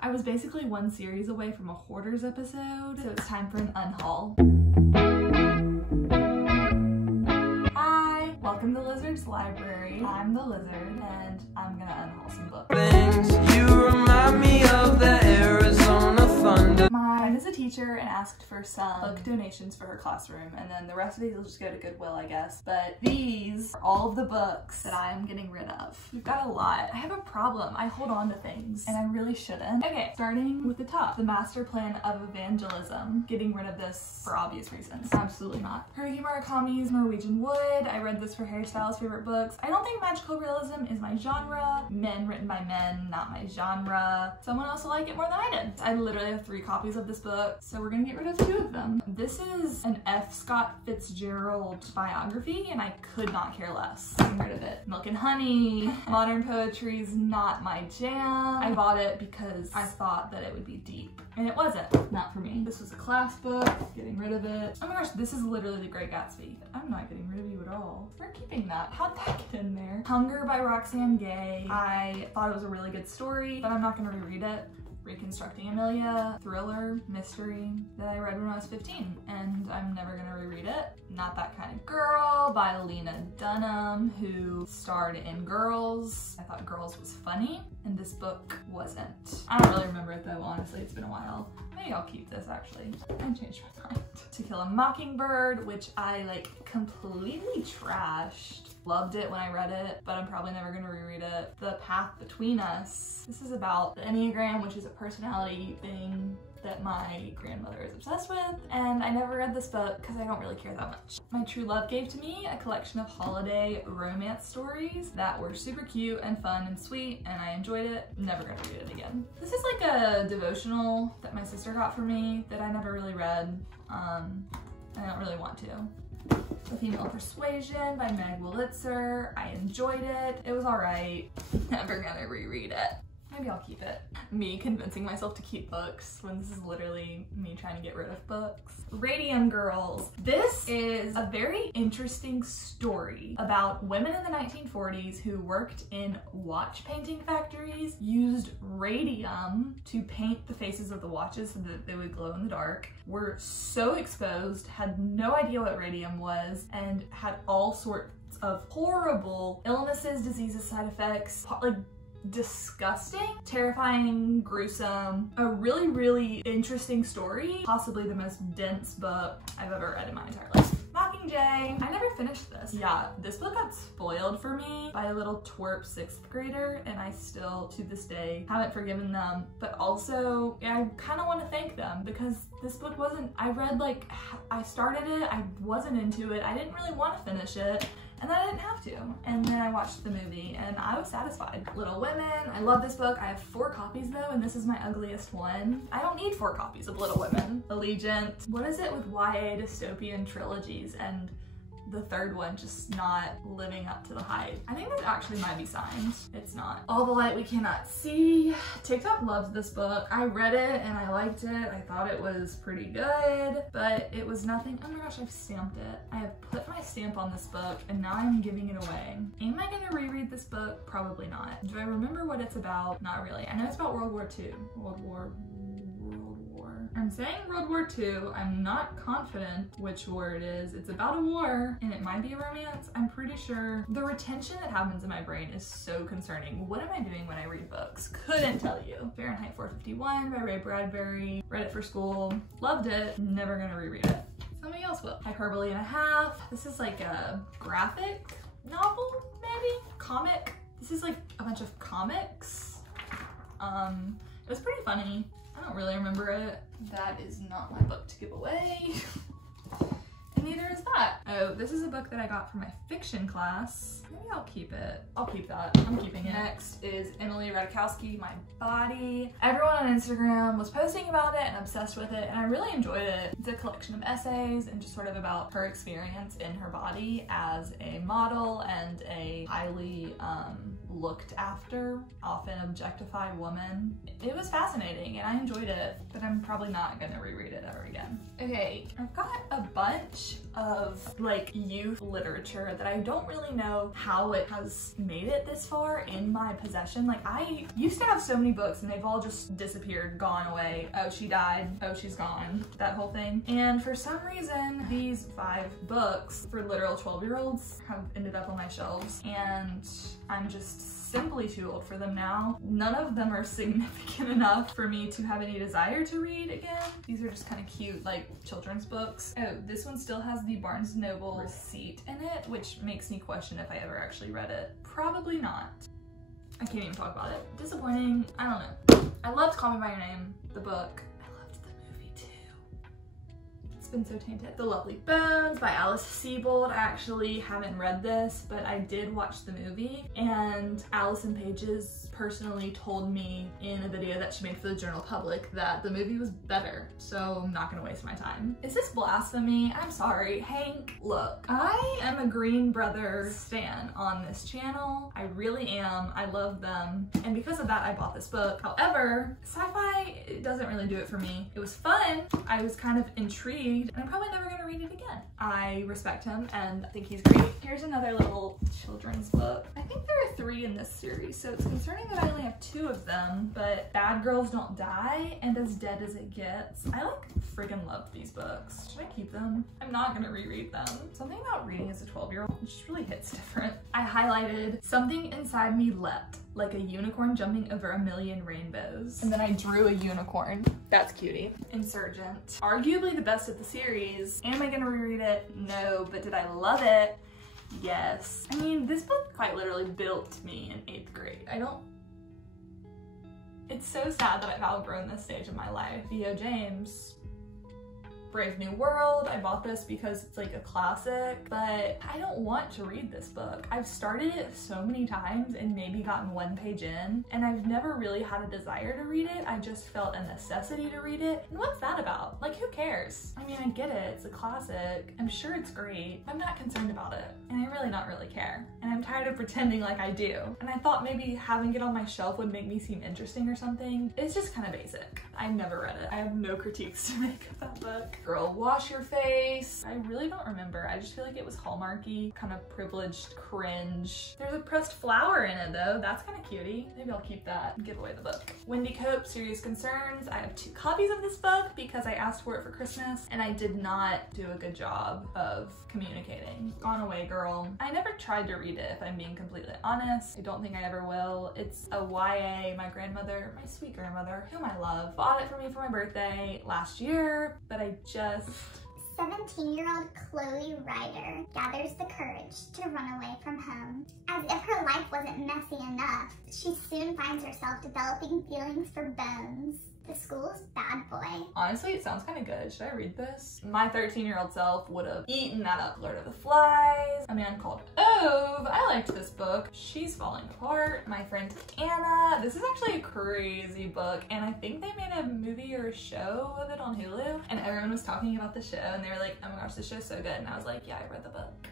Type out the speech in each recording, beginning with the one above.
I was basically one series away from a Hoarders episode, so it's time for an unhaul. Hi, welcome to Lizard's Library. I'm the Lizard, and I'm gonna unhaul some books. You remind me of the Arizona Thunder. My friend is a teacher and asked for some book donations for her classroom, and then the rest of these will just go to Goodwill, I guess. But these are all of the books that I am getting rid of. We've got a lot. I have a problem. I hold on to things, and I really shouldn't. Okay, starting with the top. The Master Plan of Evangelism. Getting rid of this for obvious reasons. Absolutely not. Haruki Murakami's Norwegian Wood. I read this for Hairstyle's favorite books. I don't think magical realism is my genre. Men written by men, not my genre. Someone else will like it more than I did. I literally have 3 copies of this book, so we're gonna get rid of 2 of them. This is an F. Scott Fitzgerald biography, and I could not care less. Getting rid of it. Milk and Honey. Modern poetry is not my jam. I bought it because I thought that it would be deep, and it wasn't. Not for me. This was a class book. Getting rid of it. Oh my gosh, this is literally The Great Gatsby. I'm not getting rid of you at all. We're keeping that. How'd that get in there? Hunger by Roxane Gay. I thought it was a really good story, but I'm not gonna reread it. Reconstructing Amelia, thriller, mystery that I read when I was 15, and I'm never gonna reread it. Not That Kind of Girl by Lena Dunham, who starred in Girls. I thought Girls was funny, and this book wasn't. I don't really remember it though, honestly, it's been a while. Maybe I'll keep this actually. I changed my mind. To Kill a Mockingbird, which I like completely trashed. Loved it when I read it, but I'm probably never gonna reread it. The Path Between Us. This is about the Enneagram, which is a personality thing that my grandmother is obsessed with, and I never read this book because I don't really care that much. My True Love gave to me a collection of holiday romance stories that were super cute and fun and sweet, and I enjoyed it. Never gonna read it again. This is like a devotional that my sister got for me that I never really read. I don't really want to. The Female Persuasion by Meg Wolitzer. I enjoyed it. It was alright. Never gonna reread it. Maybe I'll keep it. Me convincing myself to keep books when this is literally me trying to get rid of books. Radium Girls. This is a very interesting story about women in the 1940s who worked in watch painting factories, used radium to paint the faces of the watches so that they would glow in the dark, were so exposed, had no idea what radium was, and had all sorts of horrible illnesses, diseases, side effects, like disgusting, terrifying, gruesome, a really, really interesting story, possibly the most dense book I've ever read in my entire life. Mockingjay. I never finished this. Yeah, this book got spoiled for me by a little twerp 6th grader, and I still, to this day, haven't forgiven them. But also, I kind of want to thank them because this book wasn't, I started it, I wasn't into it, I didn't really want to finish it, and then I didn't have to. And then I watched the movie and I was satisfied. Little Women, I love this book. I have 4 copies though, and this is my ugliest one. I don't need 4 copies of Little Women. Allegiant. What is it with YA dystopian trilogies and the 3rd one just not living up to the hype? I think this actually might be signs. It's not. All the Light We Cannot See. TikTok loves this book. I read it and I liked it. I thought it was pretty good, but it was nothing. Oh my gosh, I've stamped it. I have put my stamp on this book and now I'm giving it away. Am I gonna reread this book? Probably not. Do I remember what it's about? Not really. I know it's about World War II. World War. I'm saying World War II. I'm not confident which war it is. It's about a war and it might be a romance. I'm pretty sure. The retention that happens in my brain is so concerning. What am I doing when I read books? Couldn't tell you. Fahrenheit 451 by Ray Bradbury. Read it for school. Loved it. Never gonna reread it. Somebody else will. Hyperbole and a Half. This is like a graphic novel, maybe? Comic. This is like a bunch of comics. It was pretty funny. I don't really remember it. That is not my book to give away. And neither is that. Oh, this is a book that I got for my fiction class. Maybe I'll keep it. I'll keep that. I'm keeping it. Next is Emily Ratajkowski, My Body. Everyone on Instagram was posting about it and obsessed with it, and I really enjoyed it. It's a collection of essays and just sort of about her experience in her body as a model and a highly looked after, often objectified woman. It was fascinating and I enjoyed it, but I'm probably not gonna reread it ever again. Okay, I've got a bunch of like youth literature that I don't really know how it has made it this far in my possession. Like I used to have so many books and they've all just disappeared, gone away. Oh, she died. Oh, she's gone. That whole thing. And for some reason, these 5 books for literal 12-year-olds have ended up on my shelves and I'm just simply too old for them now. None of them are significant enough for me to have any desire to read again. These are just kind of cute, like children's books. Oh, this one still has the Barnes & Noble receipt in it, which makes me question if I ever actually read it. Probably not. I can't even talk about it. Disappointing. I don't know. I loved Call Me By Your Name, the book. I loved the movie too. It's been so tainted. The Lovely Bones by Alice Sebold. I actually haven't read this, but I did watch the movie, and Allison Pages personally told me in a video that she made for the Journal Public that the movie was better, so I'm not gonna waste my time. Is this blasphemy? I'm sorry. Hank, look, I am a Green Brother stan on this channel. I really am. I love them, and because of that, I bought this book. However, sci-fi doesn't really do it for me. It was fun. I was kind of intrigued, and I'm probably never gonna read it again. I respect him and I think he's great. Here's another little children's book. I think there are 3 in this series, so it's concerning that I only have 2 of them, but Bad Girls Don't Die and As Dead as It Gets. I like friggin' loved these books. Should I keep them? I'm not gonna reread them. Something about reading as a 12-year-old just really hits different. I highlighted Something Inside Me Leapt, like a unicorn jumping over a million rainbows. And then I drew a unicorn. That's cutie. Insurgent. Arguably the best of the series. Am I gonna reread it? No, but did I love it? Yes. I mean, this book quite literally built me in 8th grade. It's so sad that I've outgrown this stage of my life. V.O. James. Brave New World. I bought this because it's like a classic, but I don't want to read this book. I've started it so many times and maybe gotten 1 page in, and I've never really had a desire to read it. I just felt a necessity to read it. And what's that about? Like, who cares? I mean, I get it. It's a classic. I'm sure it's great. I'm not concerned about it, and I really not really care. And I'm tired of pretending like I do. And I thought maybe having it on my shelf would make me seem interesting or something. It's just kind of basic. I never read it. I have no critiques to make of that book. Girl, Wash Your Face. I really don't remember. I just feel like it was Hallmarky, kind of privileged cringe. There's a pressed flower in it though. That's kind of cutie. Maybe I'll keep that and give away the book. Wendy Cope, Serious Concerns. I have 2 copies of this book because I asked for it for Christmas and I did not do a good job of communicating. Gone Away Girl. I never tried to read it, if I'm being completely honest. I don't think I ever will. It's a YA. My grandmother, my sweet grandmother, whom I love, bought it for me for my birthday last year, but I just... 17-year-old Chloe Ryder gathers the courage to run away from home. As if her life wasn't messy enough, she soon finds herself developing feelings for Bones, the school's bad boy. Honestly, it sounds kind of good. Should I read this? My 13-year-old self would have eaten that up. Lord of the Flies. A Man Called Ove. I liked this book. She's Falling Apart. My Friend Anna. This is actually a crazy book, and I think they made a movie or a show of it on Hulu, and everyone was talking about the show, and they were like, oh my gosh, this show's so good, and I was like, yeah, I read the book.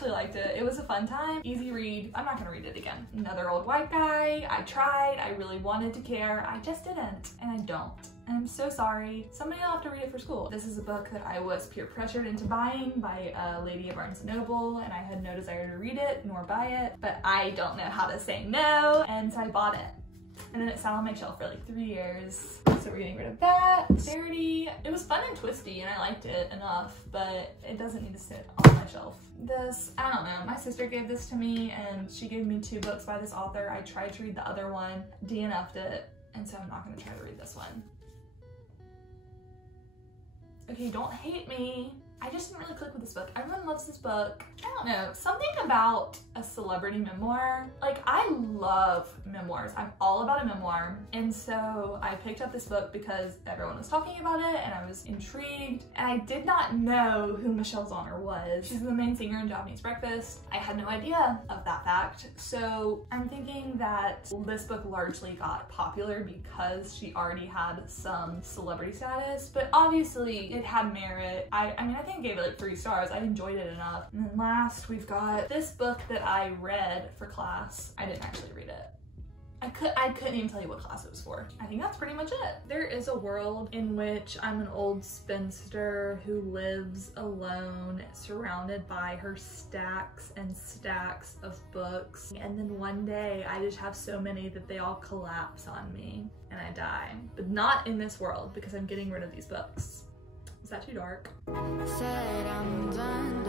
Really liked it. It was a fun time, easy read. I'm not gonna read it again. Another Old White Guy. I tried, I really wanted to care. I just didn't, and I don't. And I'm so sorry. Somebody will have to read it for school. This is a book that I was peer pressured into buying by a lady at Barnes & Noble, and I had no desire to read it nor buy it, but I don't know how to say no, and so I bought it. And then it sat on my shelf for like 3 years. So we're getting rid of that. Charity. It was fun and twisty and I liked it enough, but it doesn't need to sit on my shelf. This, I don't know, my sister gave this to me and she gave me 2 books by this author. I tried to read the other one, DNF'd it, and so I'm not gonna try to read this one. Okay, don't hate me. I just didn't really click with this book. Everyone loves this book. I don't know, something about a celebrity memoir. Like, I love memoirs. I'm all about a memoir. And so I picked up this book because everyone was talking about it and I was intrigued. And I did not know who Michelle Zauner was. She's the main singer in Japanese Breakfast. I had no idea of that fact. So I'm thinking that this book largely got popular because she already had some celebrity status, but obviously it had merit. I mean, I think think I gave it like 3 stars. I enjoyed it enough. And then last, we've got this book that I read for class. I didn't actually read it. I couldn't even tell you what class it was for. I think that's pretty much it. There is a world in which I'm an old spinster who lives alone, surrounded by her stacks and stacks of books. And then one day I just have so many that they all collapse on me and I die. But not in this world, because I'm getting rid of these books. Is that too dark? Said I'm done,